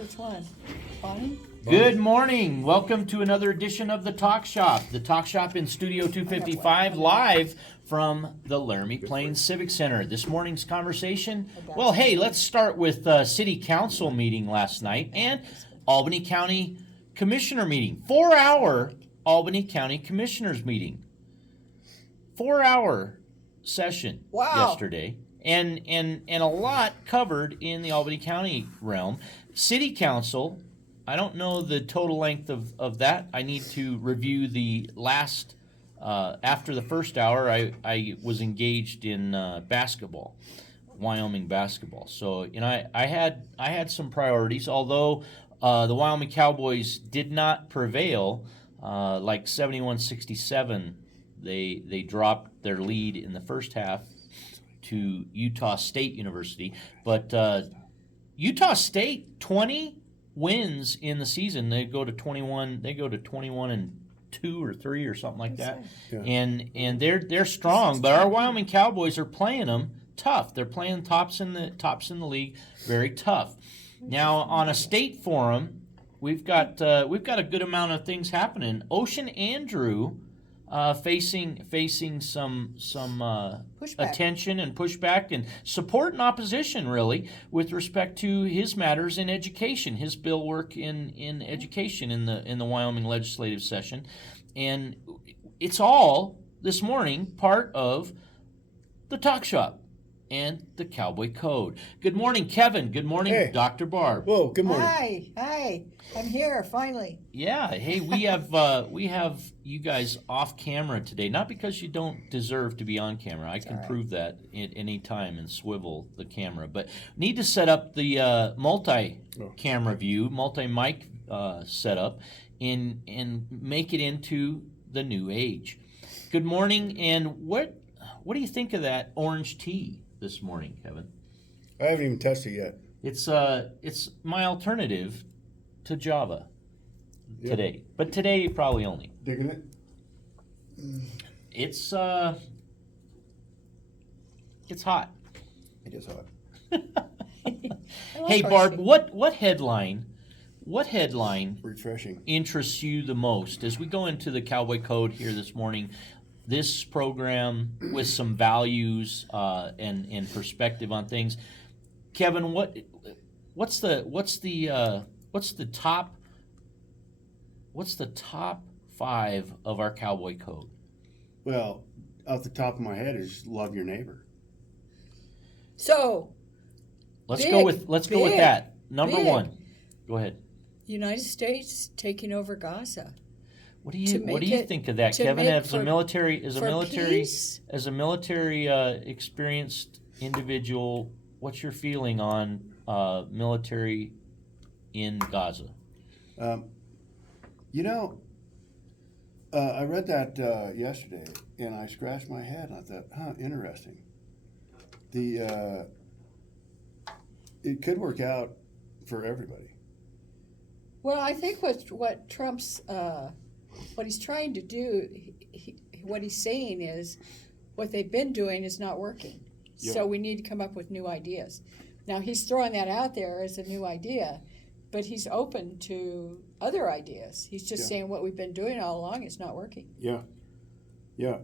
Which one? Bonnie? Good morning. Welcome to another edition of the Talk Shop. The Talk Shop in Studio 255, live from the Laramie Plains Civic Center. This morning's conversation, well, hey, let's start with City Council meeting last night and Albany County Commissioner meeting. 4-hour Albany County Commissioners meeting. 4-hour session yesterday. And a lot covered in the Albany County realm. City Council, I don't know the total length of that. I need to review the last, after the first hour, I was engaged in basketball, Wyoming basketball. So, I had some priorities, although the Wyoming Cowboys did not prevail, like 71-67. They dropped their lead in the first half to Utah State University, but Utah State 20 wins in the season. They go to 21. They go to 21-2 or 3 or something like that, yeah. And they're strong. But our Wyoming Cowboys are playing them tough. They're playing tops in the league, very tough. Now on a state forum, we've got a good amount of things happening. Ocean Andrew. Facing some attention and pushback and support and opposition, really, with respect to his matters in education, his bill work in education in the Wyoming legislative session, and it's all this morning part of the Talk Shop and the Cowboy Code. Good morning, Kevin. Good morning, hey. Dr. Barb. Whoa, good morning. Hi. I'm here finally. Yeah. Hey, we have you guys off camera today, not because you don't deserve to be on camera. I can prove that at any time and swivel the camera, but need to set up the multi-camera view, multi-mic setup, and make it into the new age. Good morning. And what do you think of that orange tea this morning, Kevin? I haven't even tested it yet. It's my alternative to Java today, but today probably only. Digging it? It's hot. It is hot. Hey Barb, what headline refreshing interests you the most as we go into the Cowboy Code here this morning? This program with some values and perspective on things. Kevin, what's the top 5 of our Cowboy Code? Well, off the top of my head is love your neighbor. So let's go with that. Number 1. Go ahead. United States taking over Gaza. What do you think of that, Kevin? As a military experienced individual, what's your feeling on military in Gaza? I read that yesterday, and I scratched my head, and I thought, interesting. It could work out for everybody. Well, I think what Trump's what he's trying to do, what he's saying is, what they've been doing is not working. Yeah. So we need to come up with new ideas. Now he's throwing that out there as a new idea, but he's open to other ideas. He's just saying what we've been doing all along is not working. Yeah,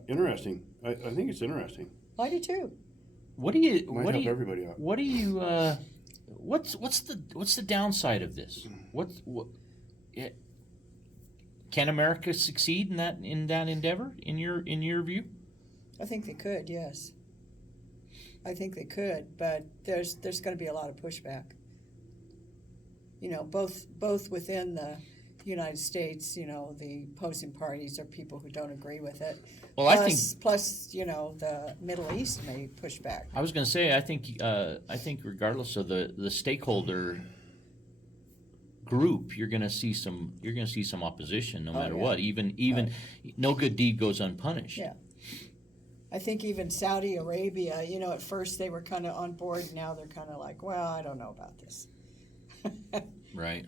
interesting. I think it's interesting. I do too. Might help everybody out. What's the downside of this? Can America succeed in that endeavor in your view? I think they could, yes. I think they could, but there's going to be a lot of pushback. Both within the United States, the opposing parties are people who don't agree with it. Well, Plus, the Middle East may push back. I was going to say, I think regardless of the stakeholder group, you're going to see some opposition no matter what. Even no good deed goes unpunished. Yeah. I think even Saudi Arabia, at first they were kind of on board. Now they're kind of like, well, I don't know about this. Right.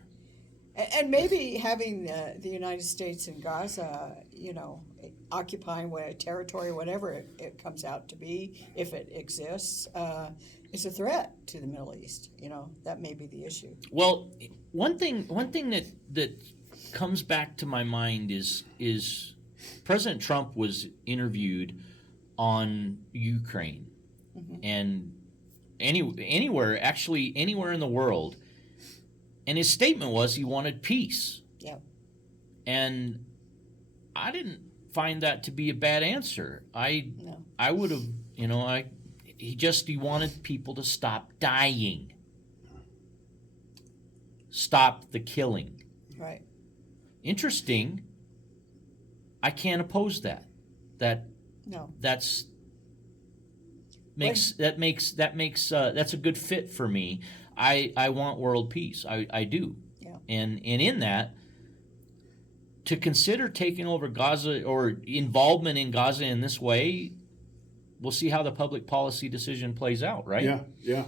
And maybe having the United States and Gaza, occupying territory, whatever it comes out to be, if it exists, is a threat to the Middle East. That may be the issue. Well, one thing that comes back to my mind is President Trump was interviewed on Ukraine, and anywhere in the world, and his statement was he wanted peace. Yep. And I didn't find that to be a bad answer. I would have, he wanted people to stop dying. Stop the killing. Right. Interesting. I can't oppose that. No. That's a good fit for me. I want world peace. I do. Yeah. And in that, to consider taking over Gaza or involvement in Gaza in this way, we'll see how the public policy decision plays out, right? Yeah.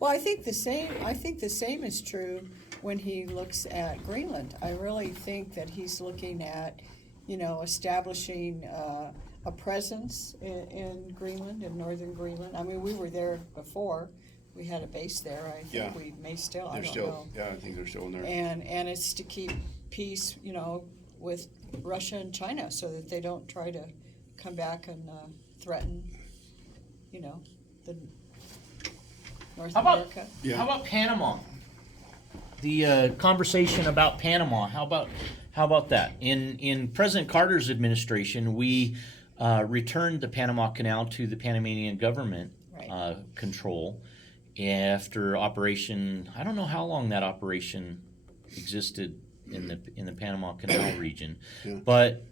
Well, I think the same is true when he looks at Greenland. I really think that he's looking at, establishing a presence in Greenland, in northern Greenland. I mean, we were there before. We had a base there. I think we may still. I don't know. Yeah, I think they're still in there. And it's to keep peace, with Russia and China, so that they don't try to come back and threaten, the North America. How about Panama? The conversation about Panama. How about that? In President Carter's administration, we returned the Panama Canal to the Panamanian government control after Operation. I don't know how long that operation existed in the Panama Canal region, but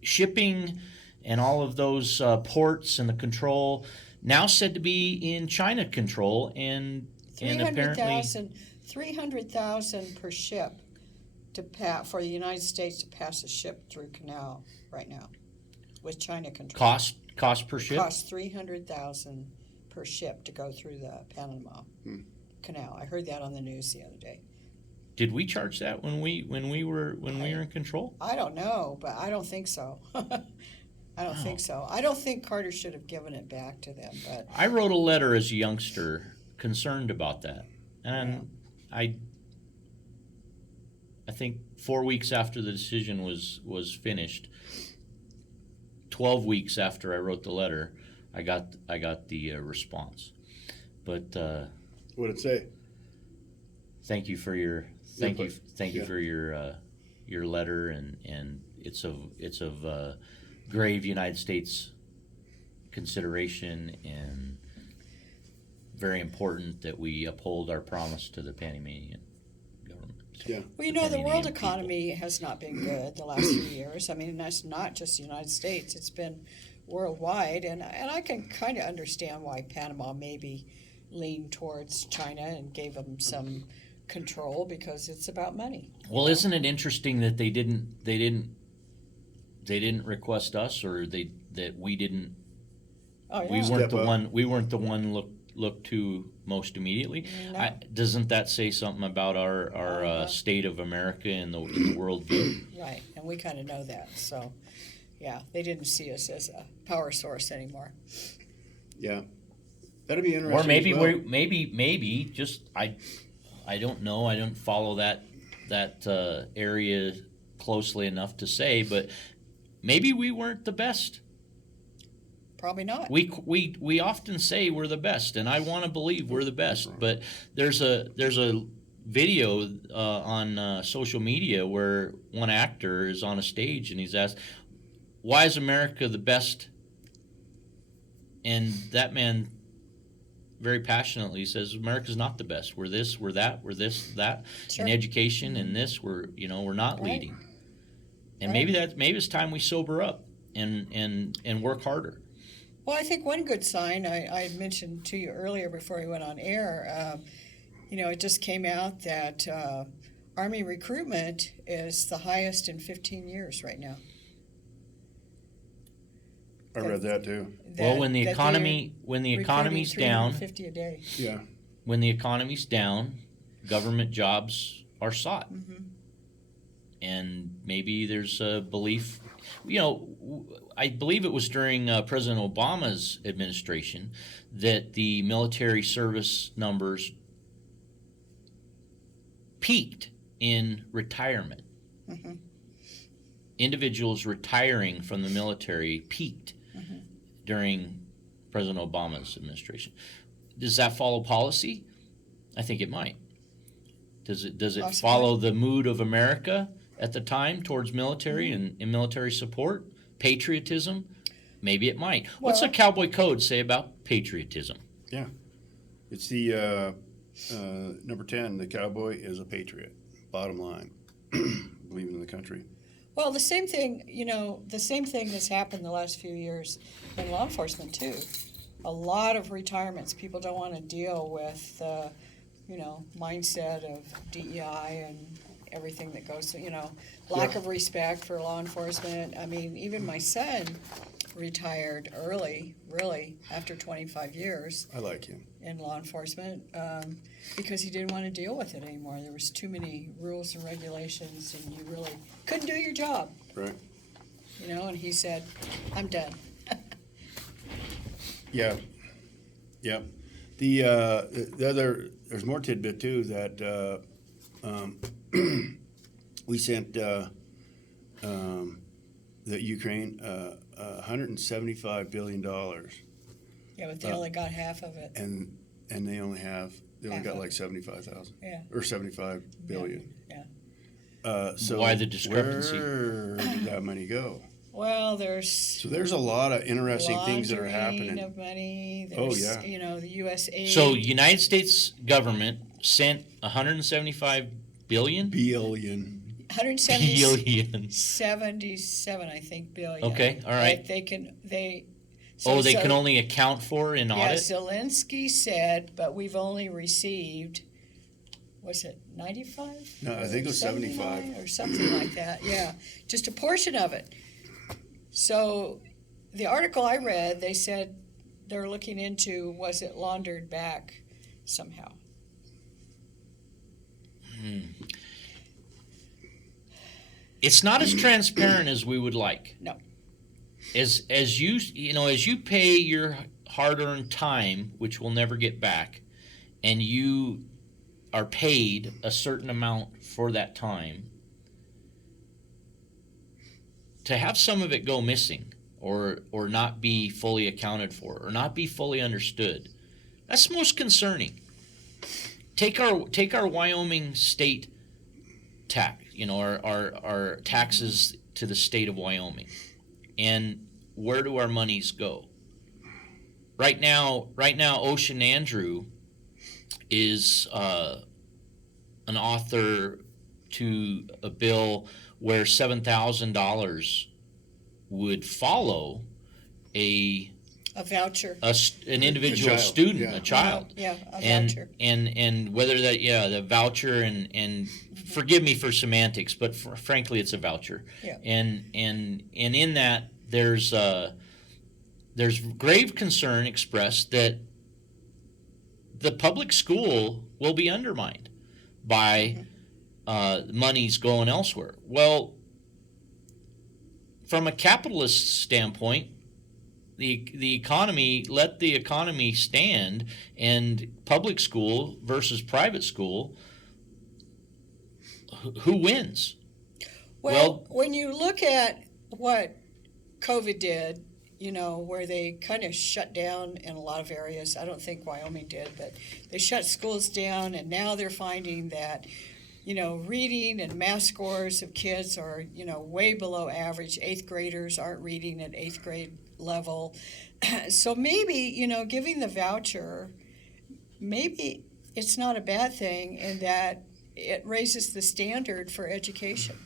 shipping and all of those ports and the control now said to be in China control, and apparently 300,000 per ship for the United States to pass a ship through canal right now with China control. Cost per ship? Costs 300,000 per ship to go through the Panama Canal. I heard that on the news the other day. Did we charge that when we were in control? I don't know, but I don't think so. I don't think so. I don't think Carter should have given it back to them. But I wrote a letter as a youngster concerned about that, and I think 4 weeks after the decision was finished, 12 weeks after I wrote the letter, I got the response. But what did it say? Thank you for your for your letter, and it's of grave United States consideration, and very important that we uphold our promise to the Panamanian government. Yeah. Well, the world economy has not been good the last few years. I mean, that's not just the United States. It's been worldwide, and I can kind of understand why Panama maybe leaned towards China and gave them some control, because it's about money. Well, isn't it interesting that they didn't request us, or that we didn't? Oh, yeah. We weren't the one looked to most immediately. No. Doesn't that say something about our state of America in the world view? Right, and we kind of know that. So, yeah, they didn't see us as a power source anymore. Yeah, that'd be interesting. Or maybe as well. maybe just I don't know. I don't follow that area closely enough to say, but maybe we weren't the best. Probably not. We often say we're the best, and I want to believe we're the best. But there's a video on social media where one actor is on a stage and he's asked, "Why is America the best?" And that man very passionately says, "America's not the best. We're this, we're that, we're this, that. Sure. In education, in this, we're not leading." And maybe it's time we sober up and work harder. Well, I think one good sign I had mentioned to you earlier before we went on air, it just came out that Army recruitment is the highest in 15 years right now. I read that too. Well, when the economy's down, 350 a day. Yeah. when the economy's down, government jobs are sought. Mm-hmm. And maybe there's a belief, I believe it was during President Obama's administration that the military service numbers peaked in retirement. Individuals retiring from the military peaked during President Obama's administration. Does that follow policy? I think it might. Does it Possibly. follow the mood of America at the time towards military and military support? Patriotism? Maybe it might. What's the Well- Cowboy Code say about patriotism? Yeah. It's the number 10, the cowboy is a patriot. Bottom line. Believing in the country. Well, the same thing, the same thing that's happened the last few years in law enforcement too. A lot of retirements, people don't want to deal with the, mindset of DEI and everything that goes, lack of respect for law enforcement. I mean, even my son retired early, really, after 25 years I like him. in law enforcement, because he didn't want to deal with it anymore. There was too many rules and regulations, and you really couldn't do your job, Right. and he said, I'm done. Yeah. Yep. The other, there's more tidbit too that we sent the Ukraine $175 billion, Yeah, but they only got half of it. and they only Half got of like it. 75,000 Yeah. or 75 billion. Yeah. So Why the discrepancy? Where did that money go? Well, there's So there's a lot of interesting things that are laundering happening. of money. Oh, There's, yeah. The U.S. aid. So United States government sent 175 billion? Billion. 177, I think, billion. Okay, all right. That they can They can only account for in Yeah, audit? Zelensky said, but we've only received, was it 95? No, I think it was 75. Or something like that, yeah. Just a portion of it. So the article I read, they said they're looking into, was it laundered back somehow? It's not as transparent as we would like. No. As you pay your hard-earned time, which we'll never get back, and you are paid a certain amount for that time, to have some of it go missing or not be fully accounted for or not be fully understood, that's most concerning. Take our Wyoming state tax, our taxes to the state of Wyoming, and where do our monies go? Right now, Ocean Andrew is an author to a bill where $7,000 would follow a voucher. an individual child, student, yeah. a child. Yeah, a and voucher. and whether that the voucher and forgive me for semantics, but frankly it's a voucher. Yeah. And in that there's grave concern expressed that the public school will be undermined by monies going elsewhere. Well, from a capitalist standpoint, the economy, let the economy stand, and public school versus private school, who wins? Well, when you look at what COVID did, where they kind of shut down in a lot of areas, I don't think Wyoming did, but they shut schools down, and now they're finding that, reading and math scores of kids are, way below average. 8th graders aren't reading at 8th grade level. So maybe, giving the voucher, maybe it's not a bad thing in that it raises the standard for education.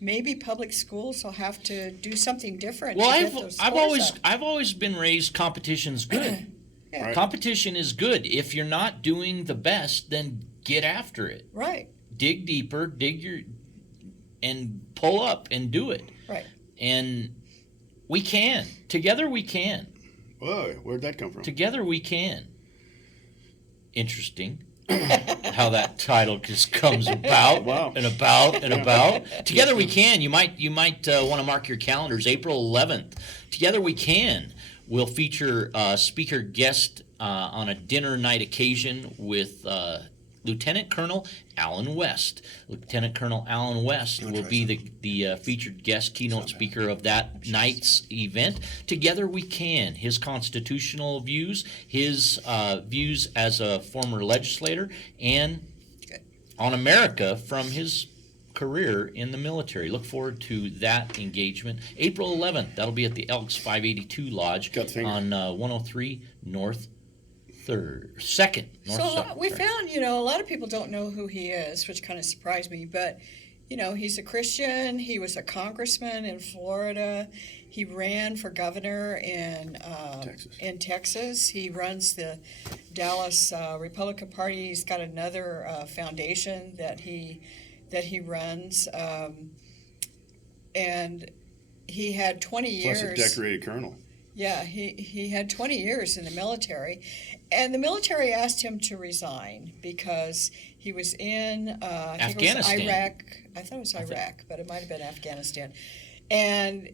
Maybe public schools will have to do something different. Well, to get those scores up. I've always been raised competition's good. Yeah. Right. Competition is good. If you're not doing the best, then get after it. Right, Dig deeper, and pull up and do it. right. And we can. Together we can. Whoa, where'd that come from? Together we can. Interesting. How that title just comes about Wow. and about and about. Together we can. You might want to mark your calendars. April 11th. Together we can. We'll feature a speaker guest on a dinner night occasion with Lieutenant Colonel Alan West. Lieutenant Colonel Alan West will be the featured guest keynote speaker of that night's event. Together We Can, his constitutional views, his views as a former legislator, and on America from his career in the military. Look forward to that engagement. April 11th, that'll be at the Elks 582 Lodge on 103 North 2nd. We found, a lot of people don't know who he is, which kind of surprised me, but, he's a Christian. He was a congressman in Florida. He ran for governor in Texas. He runs the Dallas Republican Party. He's got another foundation that he runs, and he had 20 years. Plus a decorated colonel. Yeah, he had 20 years in the military, and the military asked him to resign because he was in I think it was Iraq. I thought it was Iraq, but it might have been Afghanistan. And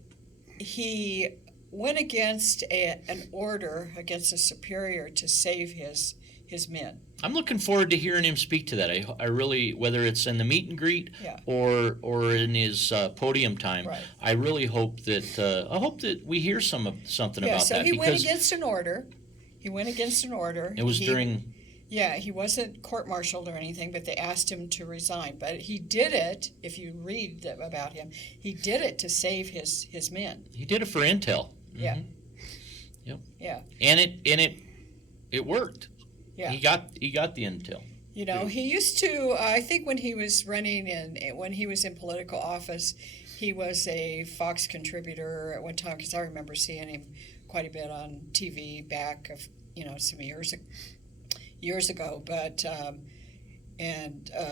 he went against an order against a superior to save his men. I'm looking forward to hearing him speak to that. I really, whether it's in the meet and greet or in his podium time, I really hope that we hear something about that. So he went against an order. It was during. Yeah, he wasn't court-martialed or anything, but they asked him to resign. But he did it. If you read about him, he did it to save his men. He did it for intel. Yeah. Mm-hmm. Yep. Yeah. And it worked. Yeah. He got the intel. He used to, I think when he was running and when he was in political office, he was a Fox contributor at one time, because I remember seeing him quite a bit on TV back of, some years ago. But,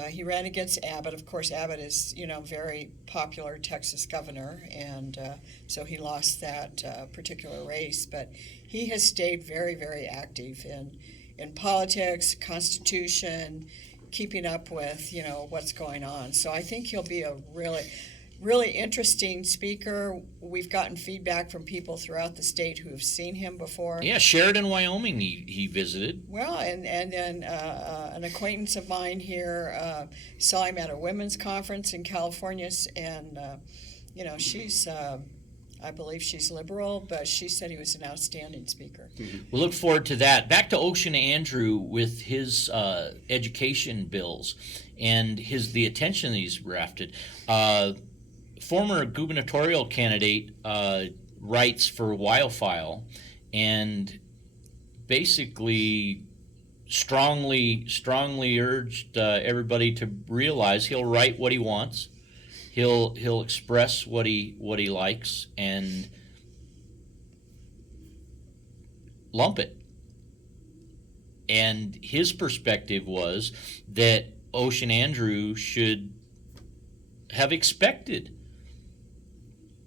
he ran against Abbott. Of course, Abbott is, very popular Texas governor, and so he lost that particular race. But he has stayed very, very active in politics, Constitution, keeping up with, what's going on. So I think he'll be a really, really interesting speaker. We've gotten feedback from people throughout the state who have seen him before. Yeah, Sheridan, Wyoming, he visited. Well, and then an acquaintance of mine here saw him at a women's conference in California, and, she's... I believe she's liberal, but she said he was an outstanding speaker. Mm-hmm. We'll look forward to that. Back to Ocean Andrew with his education bills and the attention that he's rafted. Former gubernatorial candidate writes for Wildfile and basically strongly urged everybody to realize he'll write what he wants. He'll express what he likes and lump it. And his perspective was that Ocean Andrew should have expected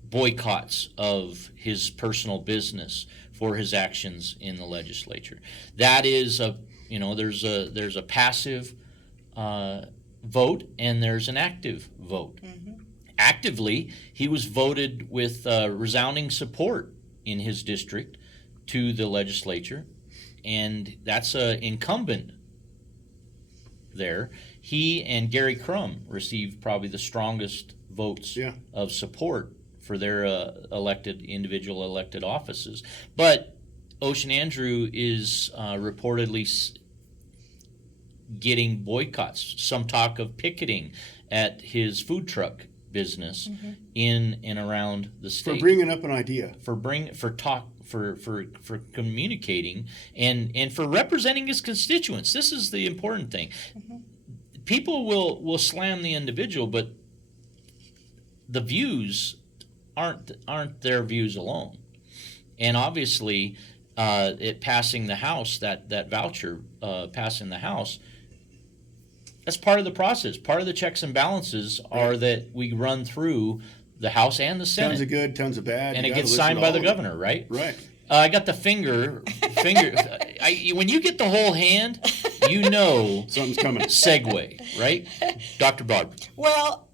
boycotts of his personal business for his actions in the legislature. That is there's a passive vote and there's an active vote. Mm-hmm. Actively, he was voted with resounding support in his district to the legislature, and that's an incumbent there. He and Gary Crum received probably the strongest votes of support for their individual elected offices. But Ocean Andrew is reportedly getting boycotts, some talk of picketing at his food truck business in and around the state for bringing up an idea, for communicating and for representing his constituents. This is the important thing. Mm-hmm. People will slam the individual, but the views aren't their views alone. And obviously, it passing the House, that voucher passing the House, that's part of the process. Part of the checks and balances are that we run through the House and the Senate. Tons of good, tons of bad. And it gets signed by the governor, right? Right. I got the finger. When you get the whole hand, something's coming. Segue, right? Dr. Barb. Well,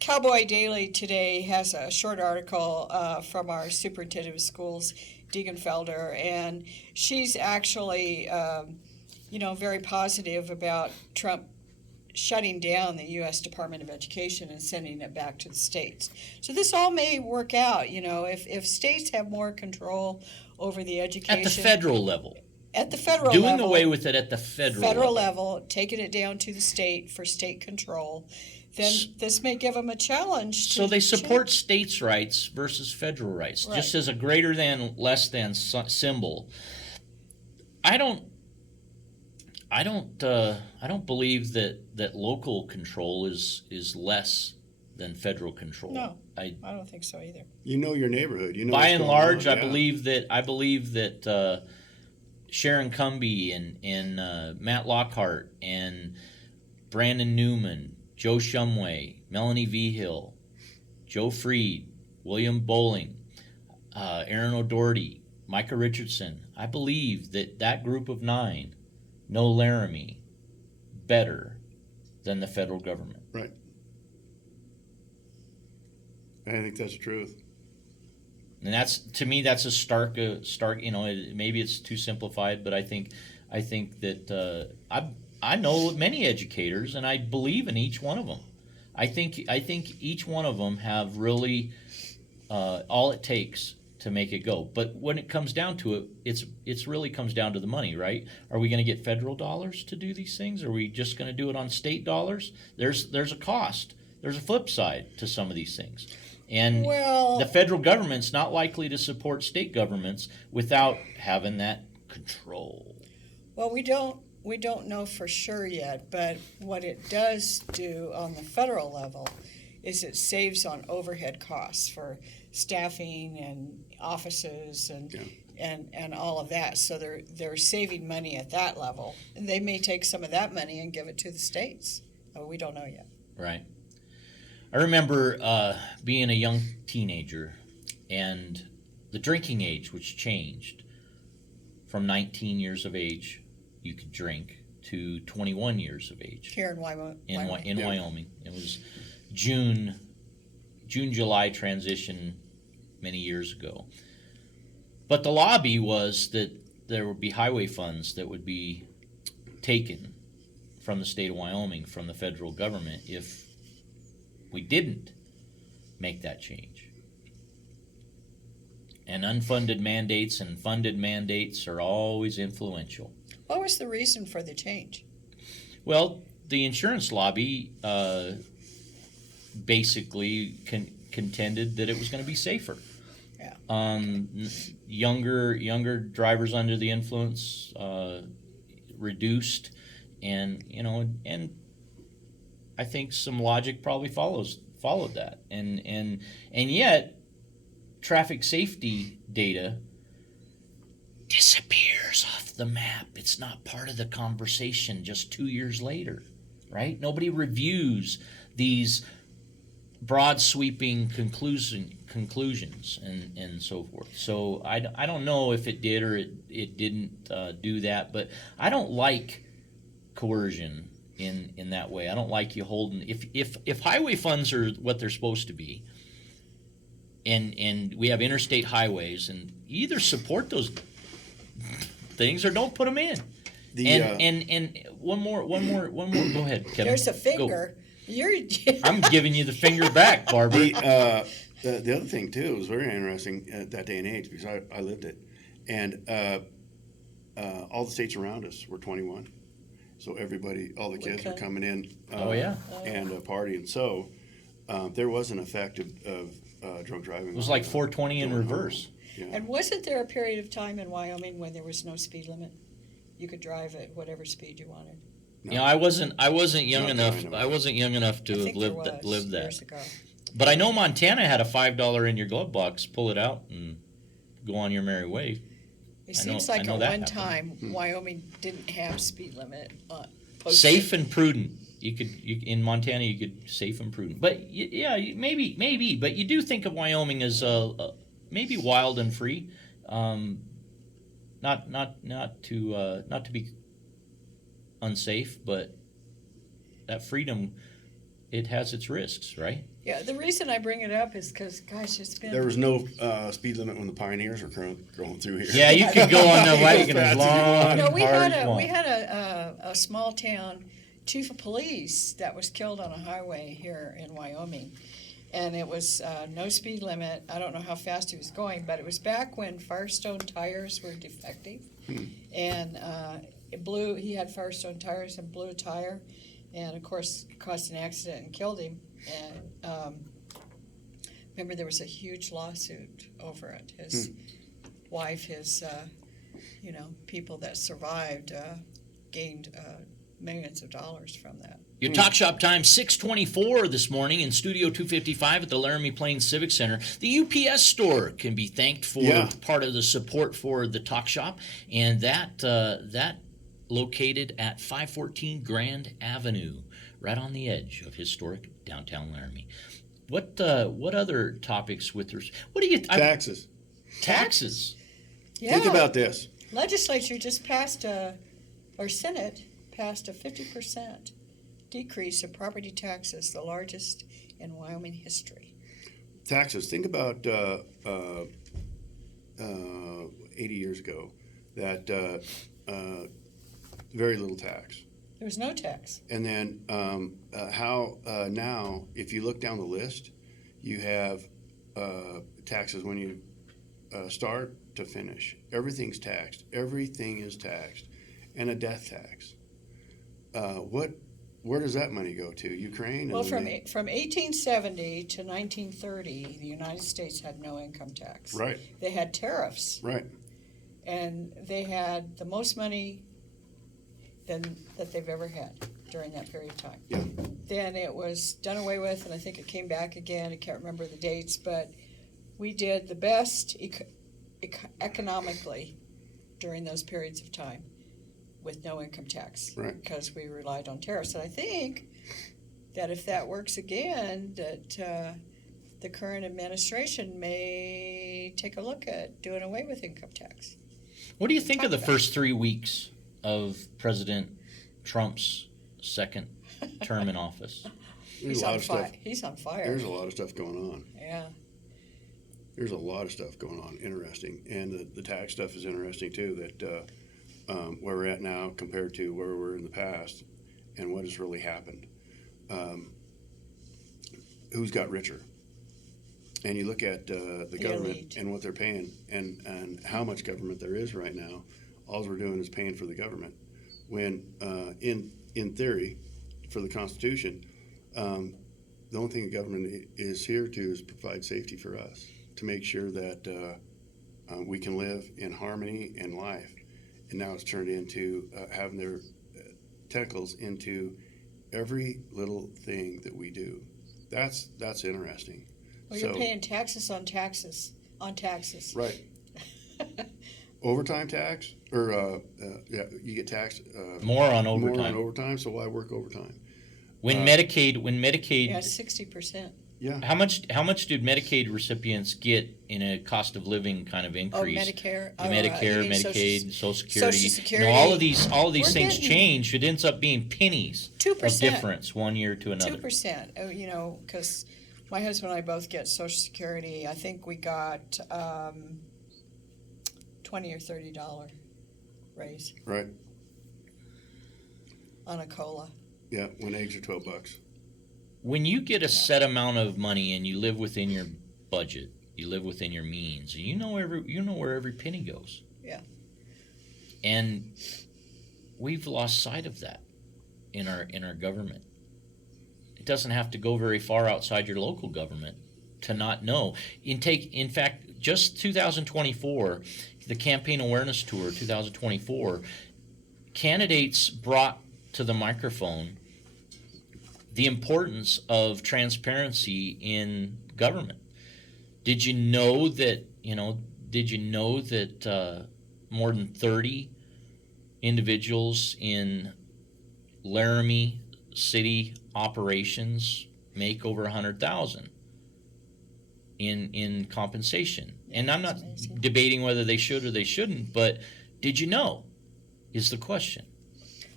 Cowboy Daily today has a short article from our superintendent of schools, Deegan Felder, and she's actually, very positive about Trump shutting down the U.S. Department of Education and sending it back to the states. So this all may work out, if states have more control over the education. At the federal level. At the federal Doing level. away with it at the federal level, taking it down to the state for state control, then this may give them a challenge. So they support states' rights versus federal rights, just as a greater than, less than symbol. I don't believe that local control is less than federal control. No, I don't think so either. You know your neighborhood. You know. By and large, on, I believe that Sharon Cumby and Matt Lockhart and Brandon Newman, Joe Shumway, Melanie Vigil, Joe Freed, William Bowling, Aaron O'Doherty, Micah Richardson. I believe that group of 9 know LARAMIE better than the federal government. Right. I think that's the truth. And to me, that's a stark. Maybe it's too simplified, but I think that I know many educators, and I believe in each one of them. I think each one of them have really all it takes to make it go. But when it comes down to it, it's really comes down to the money, right? Are we going to get federal dollars to do these things? Are we just going to do it on state dollars? There's a cost. There's a flip side to some of these things. And the federal government's not likely to support state governments without having that control. Well, we don't know for sure yet, but what it does do on the federal level is it saves on overhead costs for staffing and offices and all of that. So they're saving money at that level. And they may take some of that money and give it to the states. We don't know yet. Right. I remember being a young teenager, and the drinking age was changed from 19 years of age you could drink to 21 years of age. Here in Wyoming. In Wyoming. It was June-July transition many years ago. But the lobby was that there would be highway funds that would be taken from the state of Wyoming, from the federal government, if we didn't make that change. And unfunded mandates and funded mandates are always influential. What was the reason for the change? Well, the insurance lobby basically contended that it was going to be safer. Yeah. Younger drivers under the influence reduced, and I think some logic probably followed that, and yet traffic safety data disappears off the map. It's not part of the conversation just 2 years later, right? Nobody reviews these broad sweeping conclusions and so forth. So I don't know if it did or it didn't do that, but I don't like coercion in that way. I don't like you holding if highway funds are what they're supposed to be, and we have interstate highways, and either support those things or don't put them in. And one more. Go ahead, Kevin. There's a finger. Go. I'm giving you the finger back, Barbara. The other thing too was very interesting at that day and age, because I lived it, and all the states around us were 21, so all the kids were coming in. And partying. So there was an effect of drunk driving. It was like 420 in reverse. Yeah. And wasn't there a period of time in Wyoming when there was no speed limit? You could drive at whatever speed you wanted. No. I wasn't young enough. I wasn't young enough to have lived that. Years ago. But I know Montana had a $5 in your glove box. Pull it out and go on your merry way. It seems like at one time Wyoming didn't have speed limit. Safe and prudent. In Montana you could safe and prudent. But yeah, maybe. But you do think of Wyoming as maybe wild and free. Not to be unsafe, but that freedom it has its risks, right? Yeah, the reason I bring it up is because, gosh, it's been. There was no speed limit when the Pioneers were going through here. Yeah, you could go on the wagon As as fast as you long want. No, and we hard had as you a want. we had a small town chief of police that was killed on a highway here in Wyoming, and it was no speed limit. I don't know how fast he was going, but it was back when Firestone tires were defective, and it blew. He had Firestone tires and blew a tire, and of course caused an accident and killed him. And remember, there was a huge lawsuit over it. His wife, his people that survived gained millions of dollars from that. Your Talk Shop time, 6:24 this morning in Studio 255 at the Laramie Plains Civic Center. The UPS store can be thanked for part of the support for the Talk Shop, and that located at 514 Grand Avenue, right on the edge of historic downtown Laramie. What other topics what do you Taxes. Taxes. Yeah. Think about this. Legislature just passed or Senate passed a 50% decrease of property taxes, the largest in Wyoming history. Taxes. Think about 80 years ago, that very little tax. There was no tax. And then how now, if you look down the list, you have taxes when you start to finish. Everything's taxed. Everything is taxed, and a death tax. Where does that money go to? Ukraine? Well, from 1870 to 1930, the United States had no income tax. Right. They had tariffs. Right. And they had the most money that they've ever had during that period of time. Yeah. Then it was done away with, and I think it came back again. I can't remember the dates, but we did the best economically during those periods of time with no income tax. Right. Because we relied on tariffs. And I think that if that works again, that the current administration may take a look at doing away with income tax. What do you think of the first 3 weeks of President Trump's second term in office? There's a lot of stuff. He's on fire. There's a lot of stuff going on. Yeah. There's a lot of stuff going on. Interesting. And the tax stuff is interesting too, that where we're at now compared to where we were in the past and what has really happened. Who's got richer? And you look at the government elite. and what they're paying and how much government there is right now. All we're doing is paying for the government. When in theory, for the Constitution, the only thing the government is here to is provide safety for us, to make sure that we can live in harmony and life. And now it's turned into having their tentacles into every little thing that we do. That's interesting. Well, you're paying taxes on taxes on taxes. Right. Overtime tax, or you get taxed More on more overtime. on overtime. So why work overtime? When Medicaid, Yeah, 60%. Yeah. how much did Medicaid recipients get in a cost of living kind of Oh, increase? Medicare. The Medicare, you mean Medicaid, Social Security. Social Security. all of these We're things getting change. It ends up being pennies 2%. of difference one year to another. 2%. Oh, because my husband and I both get Social Security. I think we got $20 or $30 raise Right. on a COLA. Yeah. When eggs are $12. When you get a set amount of money and you live within your budget, you live within your means, and you know where every penny goes. Yeah. And we've lost sight of that in our government. It doesn't have to go very far outside your local government to not know. In fact, just 2024, the Campaign Awareness Tour 2024, candidates brought to the microphone the importance of transparency in government. Did you know that more than 30 individuals in Laramie city operations make over $100,000 in compensation? And I'm not debating whether they should or they shouldn't, but did you know is the question.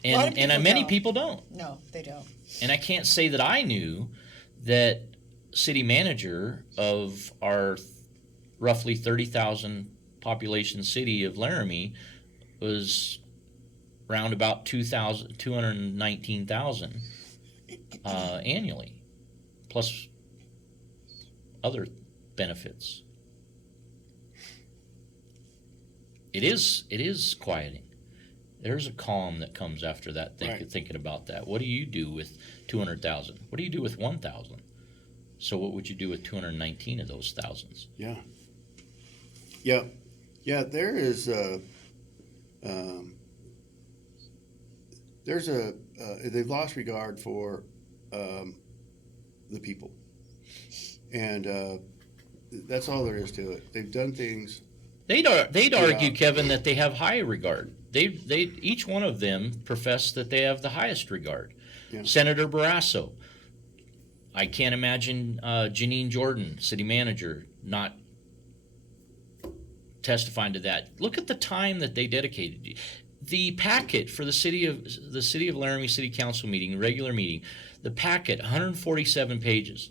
And many don't. people don't. No, they don't. And I can't say that I knew that city manager of our roughly 30,000 population city of Laramie was around about 219,000 annually, plus other benefits. It is quieting. There's a calm that comes after that, thinking about that. What do you do with 200,000? What do you do with 1,000? So what would you do with 219 of those thousands? Yeah. There is they've lost regard for the people, and that's all there is to it. They've done things. They'd argue, Kevin, that they have high regard. They each one of them profess that they have the highest regard. Yeah. Senator Barrasso, I can't imagine Janine Jordan, city manager, not testifying to that. Look at the time that they dedicated. The packet for the city of Laramie City Council meeting, regular meeting, the packet, 147 pages.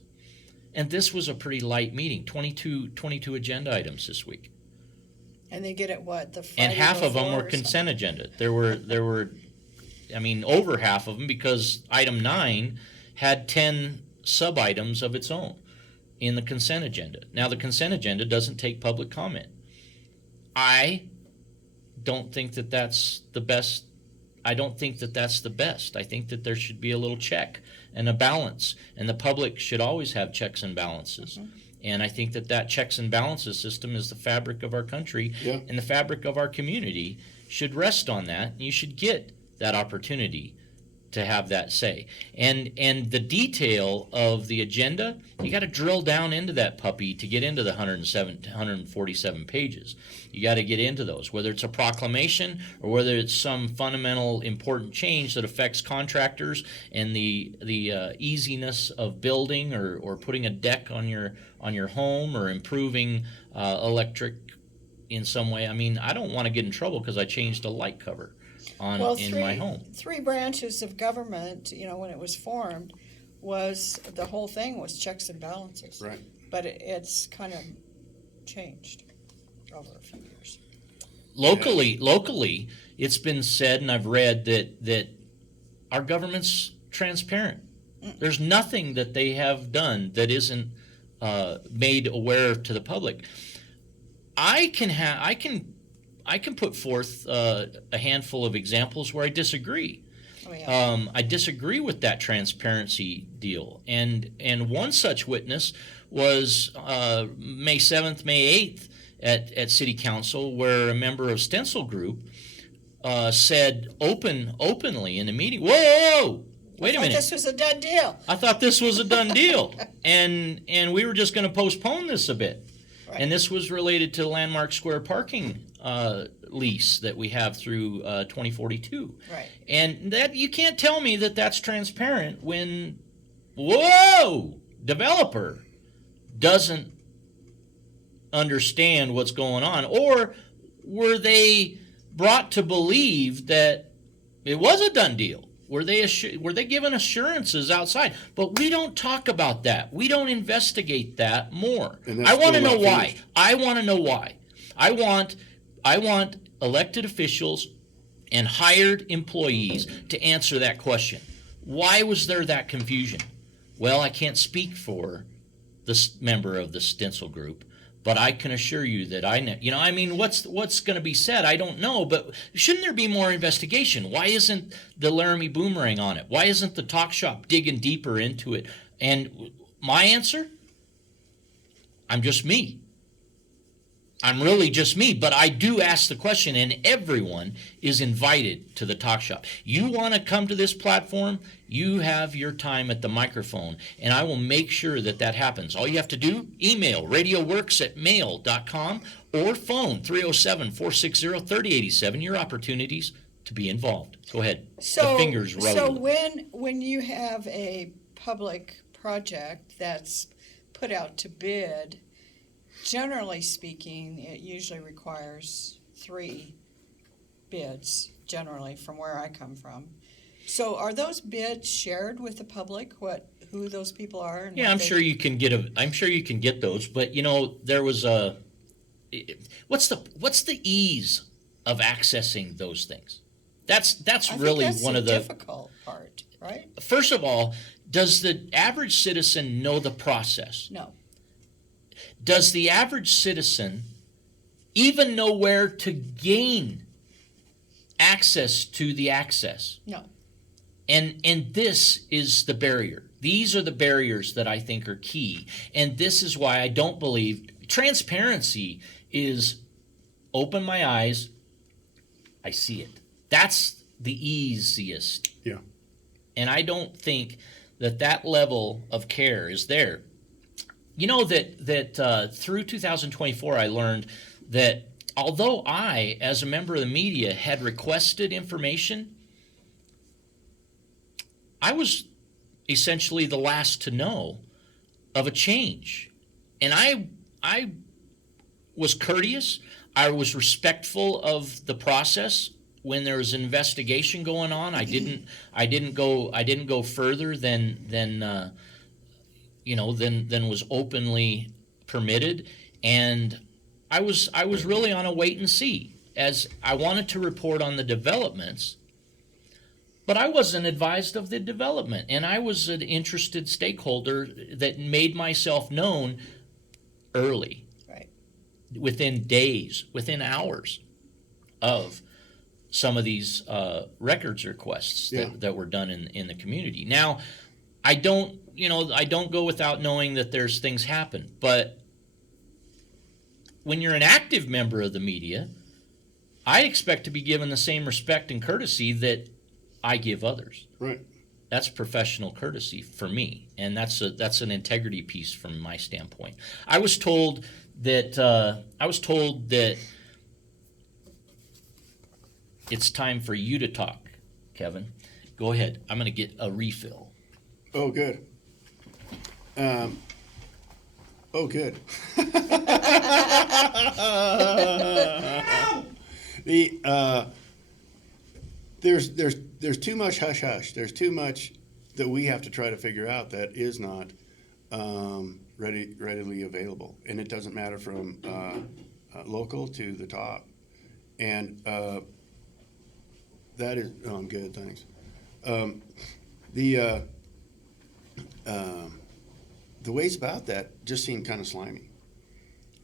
And this was a pretty light meeting, 22 agenda items this week. And they get it what? The Friday and half of them were before or consent agenda. There were, I mean, over half of them, because item 9 had 10 sub-items of its own in the consent agenda. Now, the consent agenda doesn't take public comment. I don't think that that's the best. I don't think that that's the best. I think that there should be a little check and a balance, and the public should always have checks and balances. Mm-hmm. And I think that checks and balances system is the fabric of our country, and the fabric of our community should rest on that. You should get that opportunity to have that say. And the detail of the agenda, you got to drill down into that puppy to get into the 147 pages. You got to get into those, whether it's a proclamation or whether it's some fundamental important change that affects contractors and the easiness of building or putting a deck on your home or improving electric in some way. I mean, I don't want to get in trouble because I changed a light cover in my home. 3 branches of government, when it was formed, the whole thing was checks and balances. Right. But it's kind of changed over a few years. Locally, it's been said, and I've read that our government's transparent. There's nothing that they have done that isn't made aware to the public. I can put forth a handful of examples where I disagree. Oh, yeah. I disagree with that transparency deal. And one such witness was May 7th, May 8th at City Council, where a member of Stencil Group said openly in a meeting, whoa, wait a minute. This was a done deal. I thought this was a done deal. and we were just going to postpone this a bit. Right. And this was related to Landmark Square parking lease that we have through 2042. Right. And that you can't tell me that that's transparent when, developer doesn't understand what's going on. Or were they brought to believe that it was a done deal? Were they given assurances outside? But we don't talk about that. We don't investigate that more. I want to know why. I want to know why. I want elected officials and hired employees to answer that question. Why was there that confusion? Well, I can't speak for this member of the Stencil Group, but I can assure you that I know. I mean, what's going to be said? I don't know, but shouldn't there be more investigation? Why isn't the Laramie Boomerang on it? Why isn't the Talk Shop digging deeper into it? And my answer? I'm just me. I'm really just me, but I do ask the question, and everyone is invited to the Talk Shop. You want to come to this platform, you have your time at the microphone, and I will make sure that happens. All you have to do, email radioworks@mail.com or phone 307-460-3087, your opportunities to be involved. Go ahead. The finger's rolling. So when you have a public project that's put out to bid, generally speaking, it usually requires 3 bids, generally, from where I come from. So are those bids shared with the public, who those people are? And Yeah, what I'm they- sure you can get I'm sure you can get those, but there was what's the ease of accessing those things? That's I think really that's one the of the difficult part, right? First of all, does the average citizen know the process? No. Does the average citizen even know where to gain access to the access? No. And this is the barrier. These are the barriers that I think are key. And this is why I don't believe transparency is open my eyes, I see it. That's the easiest. Yeah. And I don't think that level of care is there. You know that through 2024, I learned that although I, as a member of the media, had requested information, I was essentially the last to know of a change. And I was courteous. I was respectful of the process. When there was an investigation going on, I didn't go further than was openly permitted, and I was really on a wait and see, as I wanted to report on the developments, but I wasn't advised of the development, and I was an interested stakeholder that made myself known early, Right. within days, within hours of some of these records requests that were done in the community. Now, I don't go without knowing that there's things happen, but when you're an active member of the media, I expect to be given the same respect and courtesy that I give others. Right. That's professional courtesy for me, and that's an integrity piece from my standpoint. I was told that it's time for you to talk, Kevin. Go ahead. I'm going to get a refill. Oh, good. Good. There's too much hush hush. There's too much that we have to try to figure out that is not readily available, and it doesn't matter from local to the top. And that is, oh, I'm good, thanks. The ways about that just seem kind of slimy.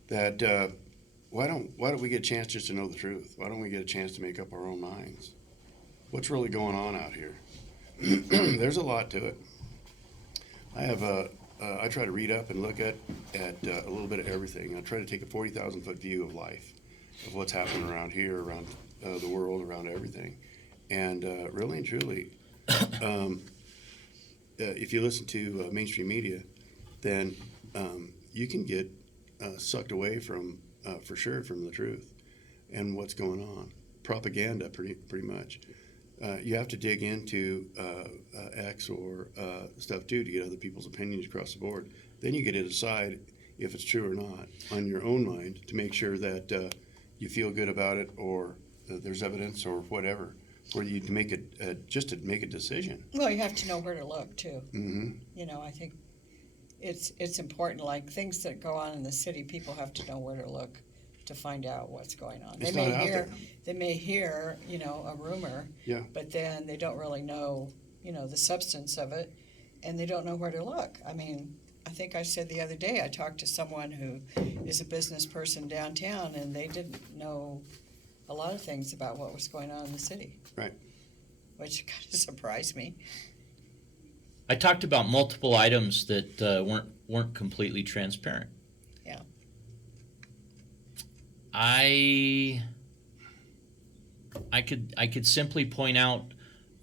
That why don't we get a chance just to know the truth? Why don't we get a chance to make up our own minds? What's really going on out here? There's a lot to it. I try to read up and look at a little bit of everything. I try to take a 40,000-foot view of life, of what's happening around here, around the world, around everything. And really and truly, if you listen to mainstream media, then you can get sucked away from, for sure, from the truth and what's going on. Propaganda, pretty much. You have to dig into X or stuff too to get other people's opinions across the board. Then you get to decide if it's true or not on your own mind to make sure that you feel good about it, or there's evidence or whatever, for you to make just to make a decision. Well, you have to know where to look too. Mm-hmm. I think it's important. Like things that go on in the city, people have to know where to look to find out what's going on. It's not out there. They may hear, a rumor, Yeah. but then they don't really know, the substance of it, and they don't know where to look. I mean, I think I said the other day, I talked to someone who is a business person downtown, and they didn't know a lot of things about what was going on in the city. Right. Which kind of surprised me. I talked about multiple items that weren't completely transparent. Yeah. I could simply point out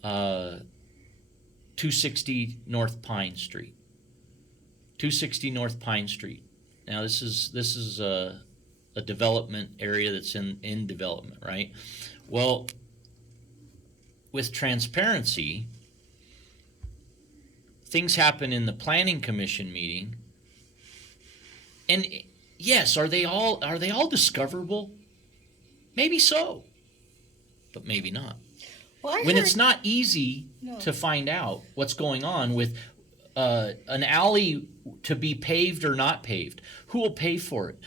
260 North Pine Street. 260 North Pine Street. Now this is a development area that's in development, right? Well, with transparency, things happen in the planning commission meeting, and yes, are they all discoverable? Maybe so, but maybe not. Well, I when heard, it's not easy No. to find out what's going on with an alley to be paved or not paved. Who will pay for it?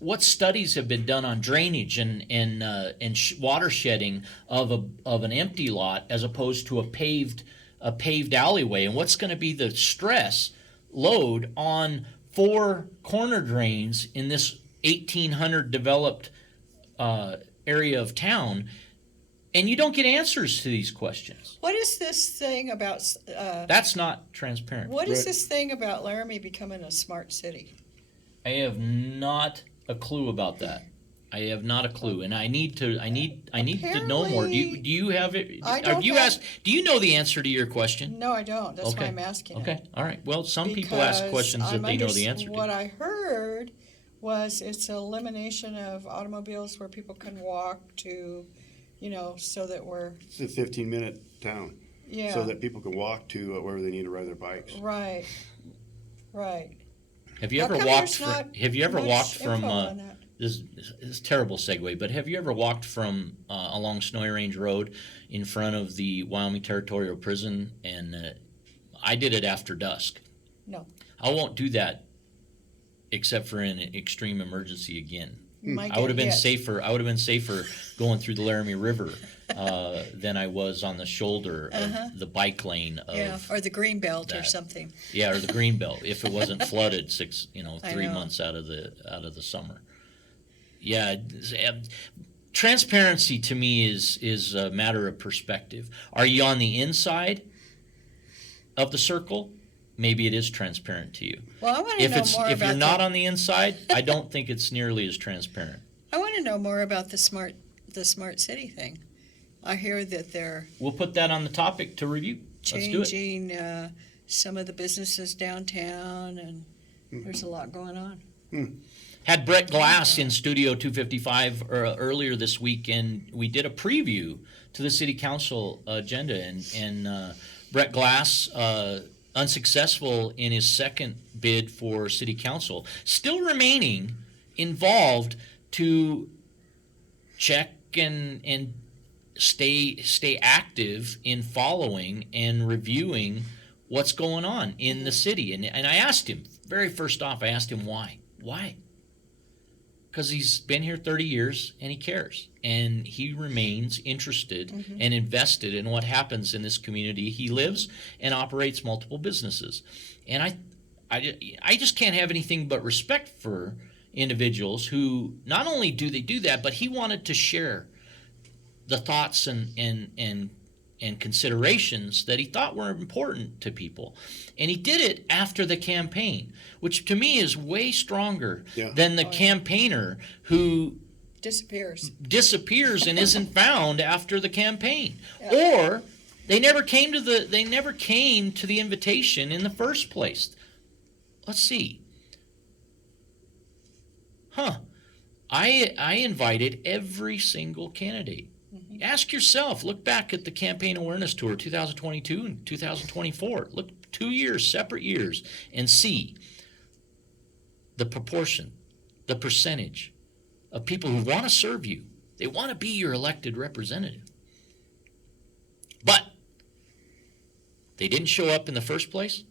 What studies have been done on drainage and water shedding of an empty lot as opposed to a paved alleyway, and what's going to be the stress load on 4 corner drains in this 1800 developed area of town? And you don't get answers to these questions. what is this thing about, That's not transparent. what is Right. this thing about Laramie becoming a smart city? I have not a clue about that. I have not a clue, and I need to know more. Do you have it? I don't you have- asked? Do you know the answer to your question? No, I don't. That's why Okay. I'm asking Okay, it. all right. Well, some people ask Because questions that they know the answer What to. I heard was it's an elimination of automobiles where people can walk to, so that we're, It's a 15-minute town, yeah. so that people can walk to wherever they need to ride their bikes. Right. Have you How ever come walked there's not Have you ever much walked from? info on that? This is a terrible segue, but have you ever walked from along Snowy Range Road in front of the Wyoming Territorial Prison? And I did it after dusk. No. I won't do that except for in an extreme emergency again. You might I would have get been hit. safer. I would have been safer going through the Laramie River than I was on the shoulder of the bike lane of Yeah, or the green belt or that. something. or the Greenbelt if it wasn't flooded I 3 know. months out of the summer. Yeah, transparency to me is a matter of perspective. Are you on the inside of the circle? Maybe it is transparent to you. Well, I want to know more If about you're not on the inside, I don't think it's nearly as transparent. I want to know more about the smart city thing. I hear that they're We'll put that on the topic to review. Let's do it. changing some of the businesses downtown, and there's a lot going on. Had Brett Glass in Studio 255 earlier this week, and we did a preview to the city council agenda. And Brett Glass, unsuccessful in his second bid for city council, still remaining involved to check and stay active in following and reviewing what's going on in the city. And I asked him, very first off, why? Why? Because he's been here 30 years and he cares. And he remains interested and invested in what happens in this community. He lives and operates multiple businesses. And I just can't have anything but respect for individuals who not only do they do that, but he wanted to share the thoughts and considerations that he thought were important to people. And he did it after the campaign, which to me is way stronger than the campaigner who disappears and isn't found after the campaign. Or they never came to the invitation in the first place. Let's see. I invited every single candidate. Ask yourself, look back at the campaign awareness tour 2022 and 2024. Look 2 years, separate years, and see the proportion, the percentage of people who want to serve you. They want to be your elected representative. But they didn't show up in the first place,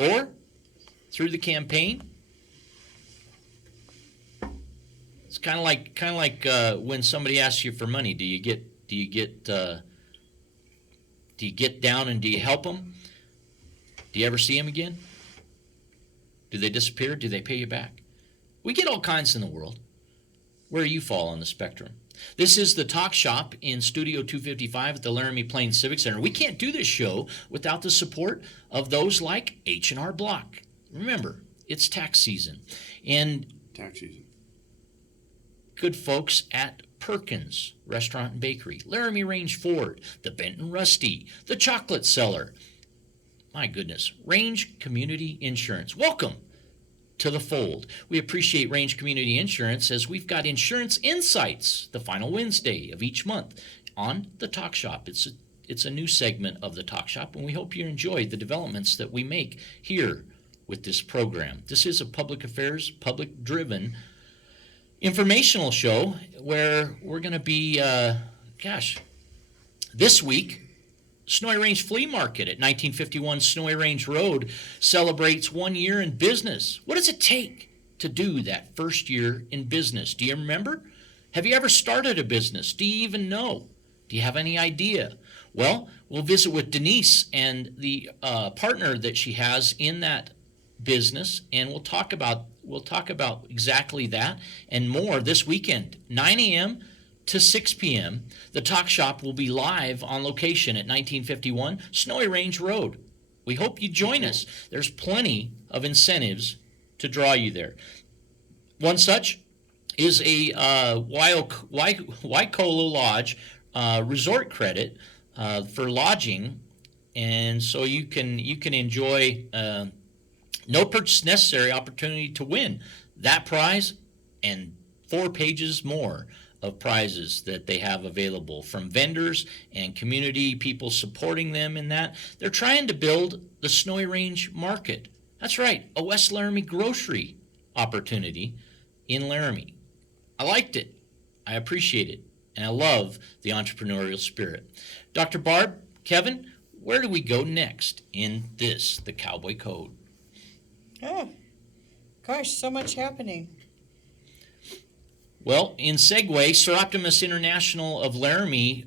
or through the campaign. It's kind of like when somebody asks you for money. Do you get down and do you help them? Do you ever see them again? Do they disappear? Do they pay you back? We get all kinds in the world. Where do you fall on the spectrum? This is the Talk Shop in Studio 255 at the Laramie Plains Civic Center. We can't do this show without the support of those like H&R Block. Remember, it's tax season. And Tax season. good folks at Perkins Restaurant and Bakery, Laramie Range Ford, the Benton Rusty, the Chocolate Cellar. My goodness, Range Community Insurance. Welcome to the fold. We appreciate Range Community Insurance as we've got Insurance Insights the final Wednesday of each month on the Talk Shop. It's a new segment of the Talk Shop, and we hope you enjoy the developments that we make here with this program. This is a public affairs, public-driven informational show where we're going to be, This week, Snowy Range Flea Market at 1951 Snowy Range Road celebrates 1 year in business. What does it take to do that first year in business? Do you remember? Have you ever started a business? Do you even know? Do you have any idea? Well, we'll visit with Denise and the partner that she has in that business, and we'll talk about exactly that and more this weekend, 9 a.m. to 6 p.m. The Talk Shop will be live on location at 1951 Snowy Range Road. We hope you join us. There's plenty of incentives to draw you there. One such is a Waikolo Lodge resort credit for lodging, and so you can enjoy no purchase necessary opportunity to win that prize and 4 pages more of prizes that they have available from vendors and community people supporting them in that. They're trying to build the Snowy Range Market. That's right, a West Laramie grocery opportunity in Laramie. I liked it. I appreciate it. And I love the entrepreneurial spirit. Dr. Barb, Kevin, where do we go next in this, the Cowboy Code? Oh, gosh, so much happening. Well, in segue, Seroptimus International of Laramie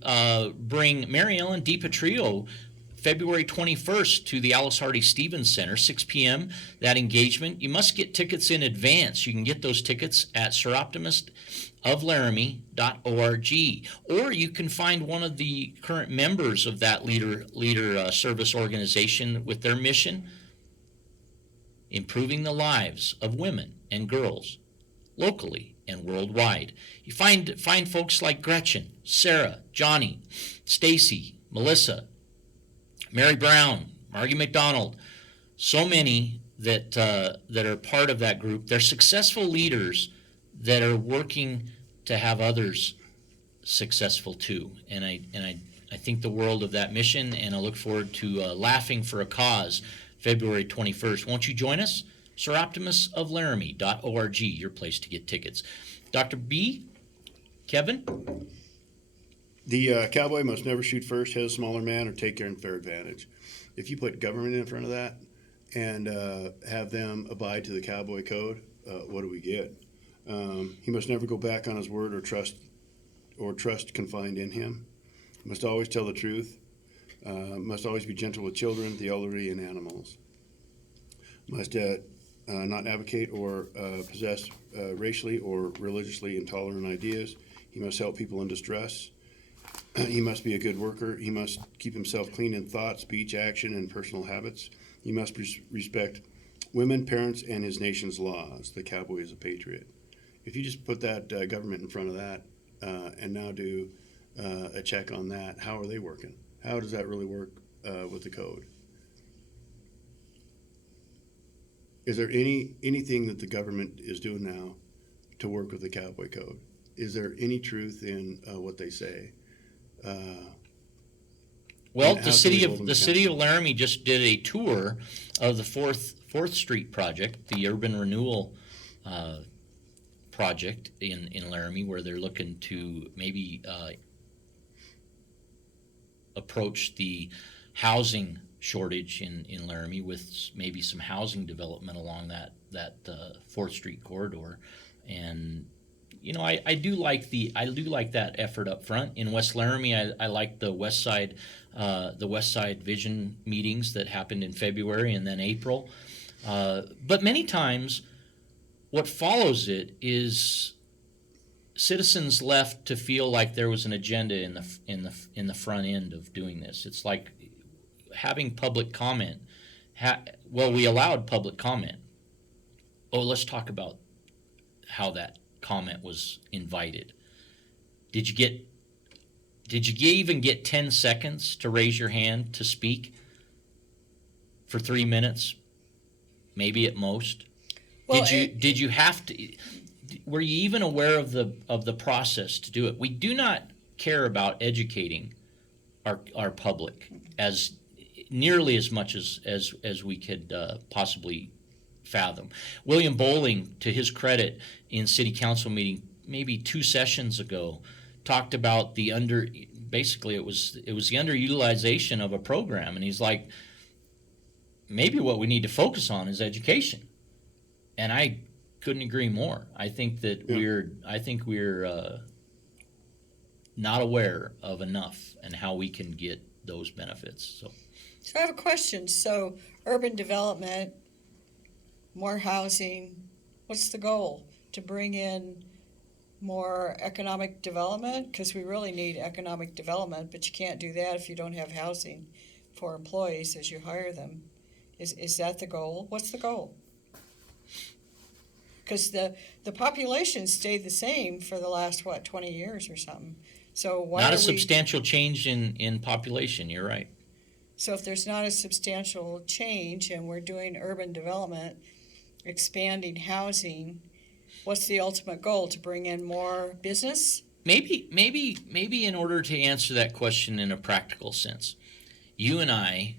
bring Mary Ellen DiPatrio February 21st to the Alice Hardy Stevens Center, 6 p.m., that engagement. You must get tickets in advance. You can get those tickets at seroptimusoflaramie.org, or you can find one of the current members of that leader service organization with their mission, improving the lives of women and girls locally and worldwide. You find folks like Gretchen, Sarah, Johnny, Stacy, Melissa, Mary Brown, Margie McDonald, so many that are part of that group. They're successful leaders that are working to have others successful too. And I think the world of that mission, and I look forward to Laughing for a Cause, February 21st. Won't you join us? Seroptimusoflaramie.org, your place to get tickets. Dr. B, Kevin? The cowboy must never shoot first, hit a smaller man, or take unfair advantage. If you put government in front of that and have them abide to the cowboy code, what do we get? He must never go back on his word or trust confined in him. Must always tell the truth. Must always be gentle with children, the elderly, and animals. Must not advocate or possess racially or religiously intolerant ideas. He must help people in distress. He must be a good worker. He must keep himself clean in thought, speech, action, and personal habits. He must respect women, parents, and his nation's laws. The cowboy is a patriot. If you just put that government in front of that and now do a check on that, how are they working? How does that really work with the code? Is there anything that the government is doing now to work with the cowboy code? Is there any truth in what they say? Well, the city of Laramie just did a tour of the Fourth Street project, the urban renewal project in Laramie, where they're looking to maybe approach the housing shortage in Laramie with maybe some housing development along that 4th Street corridor. And you know, I do like that effort up front in West Laramie. I like the West Side Vision meetings that happened in February and then April. But many times, what follows it is citizens left to feel like there was an agenda in the front end of doing this. It's like having public comment. We allowed public comment. Oh, let's talk about how that comment was invited. Did you even get 10 seconds to raise your hand to speak for 3 minutes, maybe at most? Well, did you have to? Were you even aware of the process to do it? We do not care about educating our public as nearly as much as we could possibly fathom. William Bowling, to his credit, in city council meeting maybe 2 sessions ago, talked about basically it was the underutilization of a program, and he's like, maybe what we need to focus on is education, and I couldn't agree more. I think that we're not aware of enough and how we can get those benefits. So I have a question. So urban development, more housing, what's the goal? To bring in more economic development? Because we really need economic development, but you can't do that if you don't have housing for employees as you hire them. Is that the goal? What's the goal? Because the population stayed the same for the last, 20 years or something. So why not a are we, substantial change in population, you're right. so if there's not a substantial change and we're doing urban development, expanding housing, what's the ultimate goal? To bring in more business? Maybe in order to answer that question in a practical sense, you and I,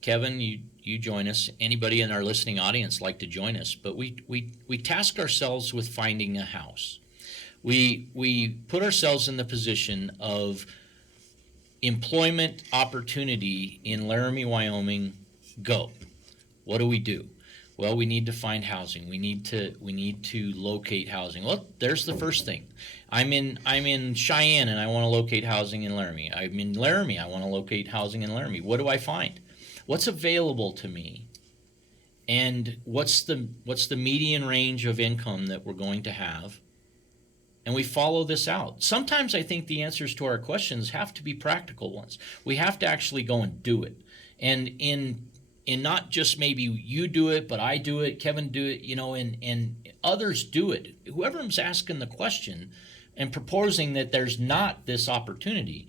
Kevin, you join us. Anybody in our listening audience like to join us, but we task ourselves with finding a house. We put ourselves in the position of employment opportunity in Laramie, Wyoming. Go. What do? Well, we need to find housing. We need to locate housing. Well, there's the first thing. I'm in Cheyenne and I want to locate housing in Laramie. I'm in Laramie. I want to locate housing in Laramie. What do I find? What's available to me? And what's the median range of income that we're going to have? And we follow this out. Sometimes I think the answers to our questions have to be practical ones. We have to actually go and do it. And in not just maybe you do it, but I do it, Kevin do it, and others do it. Whoever's asking the question and proposing that there's not this opportunity,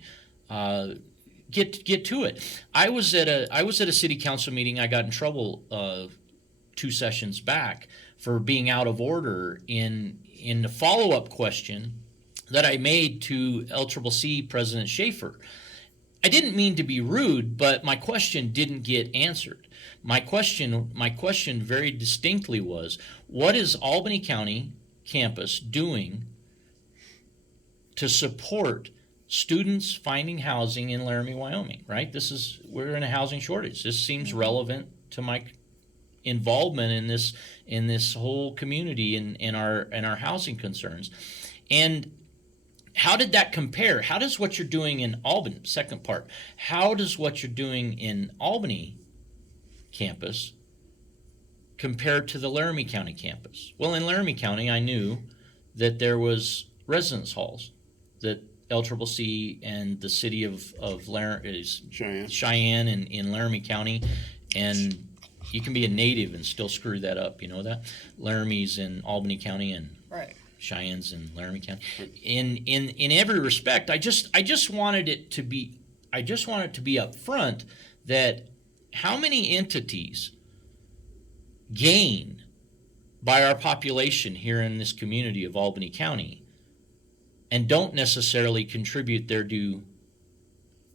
get to it. I was at a city council meeting. I got in trouble 2 sessions back for being out of order in the follow-up question that I made to LCCC President Schaefer. I didn't mean to be rude, but my question didn't get answered. My question very distinctly was, what is Albany County campus doing to support students finding housing in Laramie, Wyoming, right? We're in a housing shortage. This seems relevant to my involvement in this whole community and in our housing concerns. And how did that compare? How does what you're doing in Albany, second part, how does what you're doing in Albany campus compare to the Laramie County campus? Well, in Laramie County, I knew that there was residence halls that LCCC and the city of Cheyenne and in Laramie County, and you can be a native and still screw that up. You know that? Laramie's in Albany County and Right. Cheyenne's in Laramie County. In every respect, I just wanted it to be up front that how many entities gain by our population here in this community of Albany County and don't necessarily contribute their due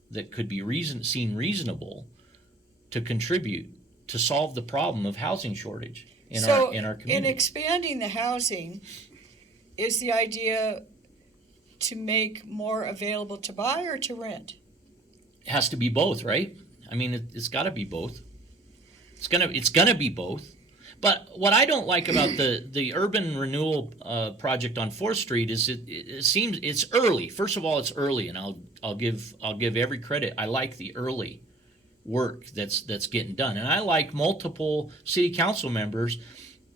that could be seen reasonable to contribute to solve the problem of housing shortage in our community. In expanding the housing, is the idea to make more available to buy or to rent? It has to be both, right? I mean, it's got to be both. It's gonna be both. But what I don't like about the urban renewal project on 4th Street is it seems it's early. First of all, it's early, and I'll give every credit. I like the early work that's getting done, and I like multiple city council members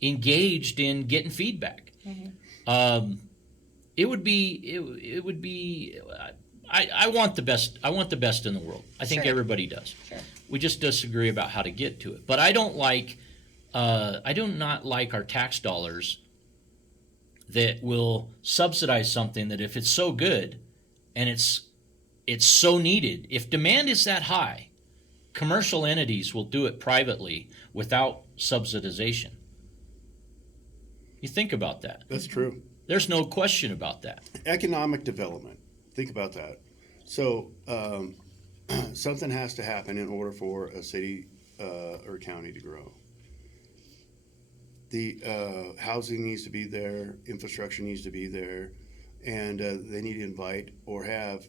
engaged in getting feedback. Mm-hmm. It would be. I want the best. I want the best in the world. I think everybody does. Sure. We just disagree about how to get to it. But I don't like. I do not like our tax dollars that will subsidize something that if it's so good and it's so needed, if demand is that high, commercial entities will do it privately without subsidization. You think about that. That's true. There's no question about that. Economic development. Think about that. So something has to happen in order for a city or county to grow. The housing needs to be there, infrastructure needs to be there, and they need to invite or have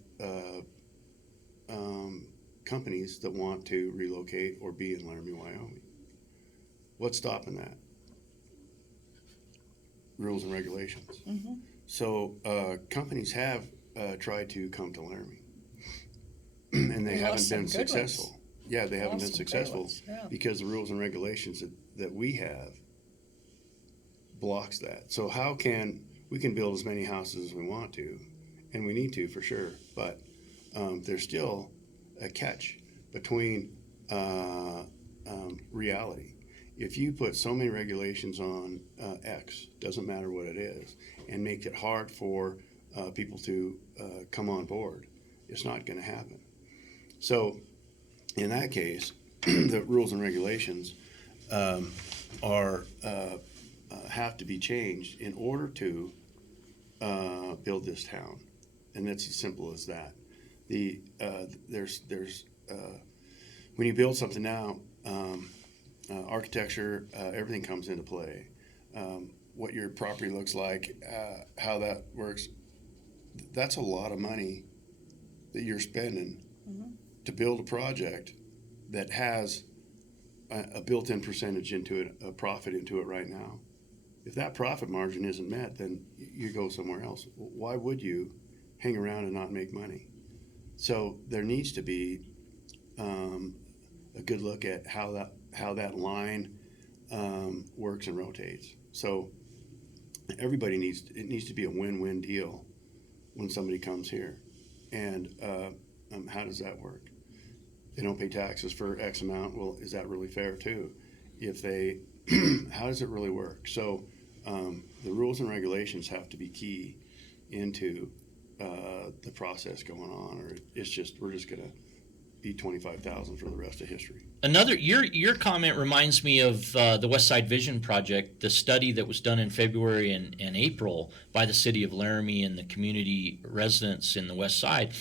companies that want to relocate or be in Laramie, Wyoming. What's stopping that? Rules and regulations. Mm-hmm. So companies have tried to come to Laramie, and they We haven't lost some been good successful. ones. Yeah, they haven't Lost been some great successful ones, yeah. because the rules and regulations that we have blocks that. So how can we can build as many houses as we want to, and we need to for sure, but there's still a catch between reality. If you put so many regulations on X, doesn't matter what it is, and make it hard for people to come on board, it's not going to happen. So in that case, the rules and regulations are have to be changed in order to build this town, and it's as simple as that. There's when you build something now, architecture, everything comes into play. What your property looks like, how that works. That's a lot of money that you're spending to build a project that has a built-in percentage into it, a profit into it right now. If that profit margin isn't met, then you go somewhere else. Why would you hang around and not make money? So there needs to be a good look at how that line works and rotates. So everybody needs to be a win-win deal when somebody comes here. And how does that work? They don't pay taxes for X amount. Well, is that really fair too? If they, how does it really work? So the rules and regulations have to be key into the process going on, or we're just gonna be 25,000 for the rest of history. Your comment reminds me of the West Side Vision Project, the study that was done in February and April by the city of Laramie and the community residents in the West Side.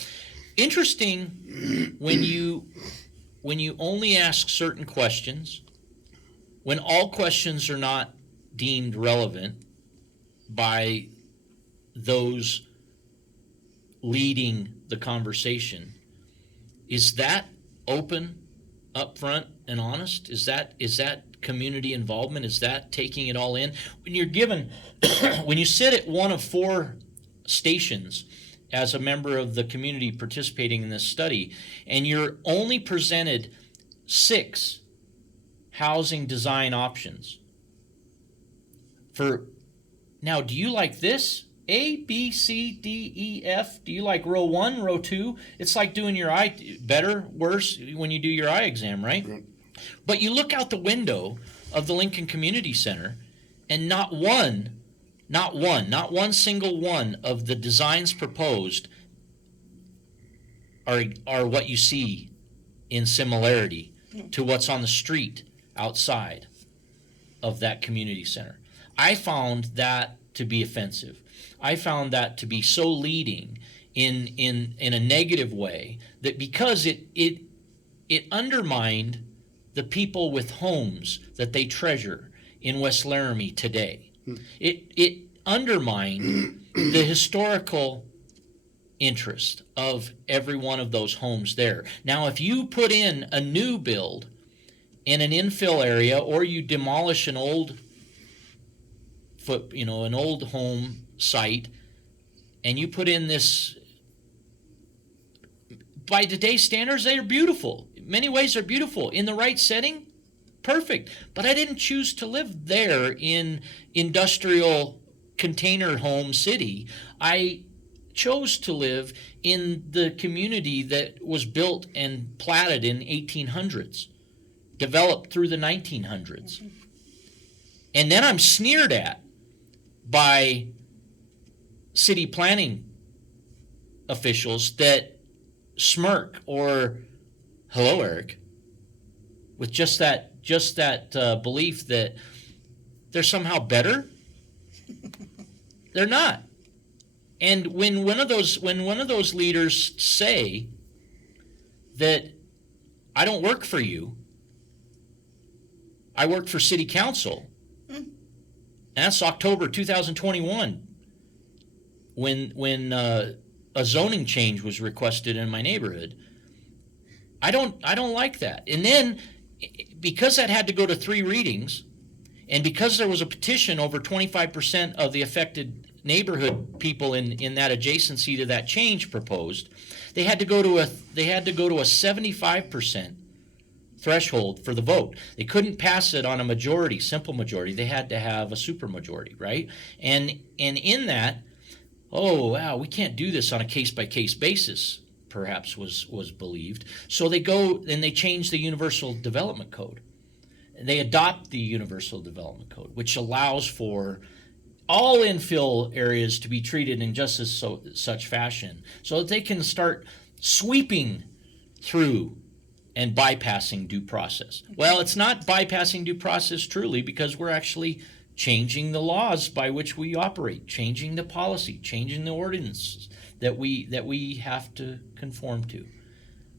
Interesting when you only ask certain questions, when all questions are not deemed relevant by those leading the conversation. Is that open, upfront, and honest? Is that community involvement? Is that taking it all in? When you're given, when you sit at one of 4 stations as a member of the community participating in this study, and you're only presented 6 housing design options for, now, do you like this? A, B, C, D, E, F. Do you like row 1, row 2? It's like doing your eye, better, worse, when you do your eye exam, right? Right. But you look out the window of the Lincoln Community Center, and not one single one of the designs proposed are what you see in similarity to what's on the street outside of that community center. I found that to be offensive. I found that to be so leading in a negative way, that because it undermined the people with homes that they treasure in West Laramie today. It undermined the historical interest of every one of those homes there. Now, if you put in a new build in an infill area, or you demolish an old an old home site, and you put in this, by today's standards, they are beautiful. In many ways, they're beautiful. In the right setting, perfect. But I didn't choose to live there in industrial container home city. I chose to live in the community that was built and platted in 1800s, developed through the 1900s. And then I'm sneered at by city planning officials that smirk or, hello, Eric, with just that belief that they're somehow better. They're not. And when one of those leaders say that I don't work for you, I work for city council. That's October 2021, when a zoning change was requested in my neighborhood. I don't like that. And then, because that had to go to 3 readings, and because there was a petition, over 25% of the affected neighborhood people in that adjacency to that change proposed, they had to go to a 75% threshold for the vote. They couldn't pass it on a majority, simple majority. They had to have a supermajority, right? And in that, oh wow, we can't do this on a case-by-case basis, perhaps was believed. So they go and they change the Universal Development Code. They adopt the Universal Development Code, which allows for all infill areas to be treated in just such fashion, so that they can start sweeping through and bypassing due process. Well, it's not bypassing due process truly, because we're actually changing the laws by which we operate, changing the policy, changing the ordinances that we have to conform to.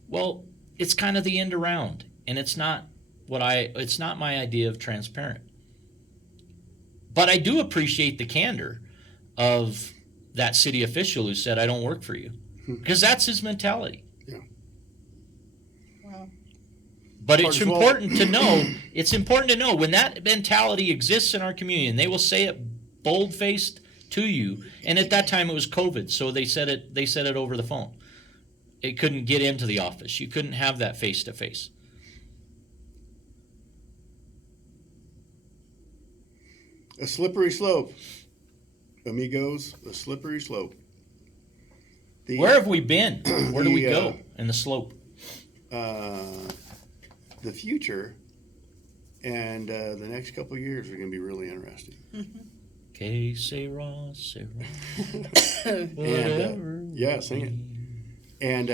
Well, it's kind of the end around, and it's not my idea of transparent. But I do appreciate the candor of that city official who said, "I don't work for you," because that's his mentality. Yeah. Wow. But it's important to know. It's important to know when that mentality exists in our community, and they will say it bold-faced to you. And at that time, it was COVID, so they said it over the phone. It couldn't get into the office. You couldn't have that face-to-face. A slippery slope, amigos. A slippery slope. Where have we been? Where do we go in the slope? The future and the next couple of years are going to be really interesting. Que sera, sera. And yeah, sing it. And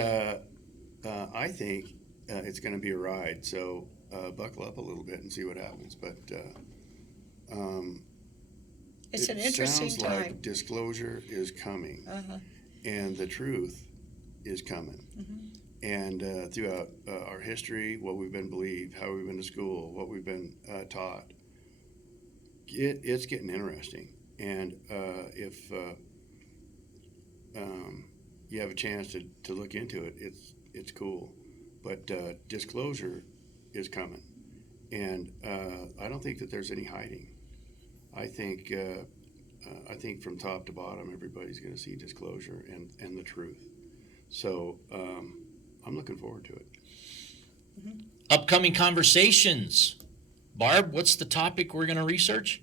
I think it's going to be a ride. So buckle up a little bit and see what happens. But It's an interesting sounds time. like disclosure is coming, and the truth is coming. And throughout our history, what we've been believed, how we've been to school, what we've been taught, it's getting interesting. And if you have a chance to look into it, it's cool. But disclosure is coming, and I don't think that there's any hiding. I think from top to bottom, everybody's going to see disclosure and the truth. So I'm looking forward to it. Upcoming conversations. Barb, what's the topic we're going to research?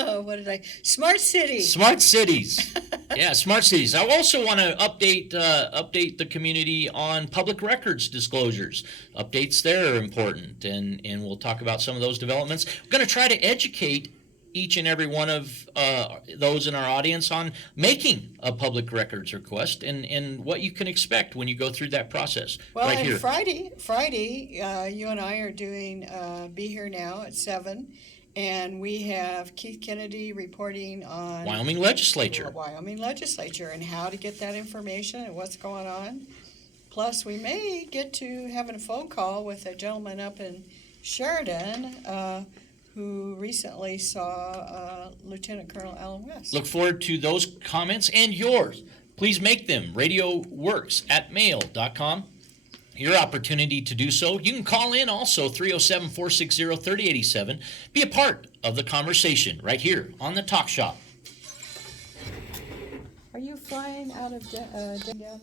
Oh, what did I? Smart cities. Smart cities. Yeah, smart cities. I also want to update the community on public records disclosures. Updates there are important, and we'll talk about some of those developments. We're going to try to educate each and every one of those in our audience on making a public records request and what you can expect when you go through that process. Well, right and here. Friday, you and I are doing Be Here Now at 7. And we have Keith Kennedy reporting on Wyoming legislature. Wyoming legislature and how to get that information and what's going on. Plus, we may get to having a phone call with a gentleman up in Sheridan who recently saw Lieutenant Colonel Alan West. Look forward to those comments and yours. Please make them radioworks@mail.com. Your opportunity to do so. You can call in also 307-460-3087. Be a part of the conversation right here on the Talk Shop. Are you flying out of down there?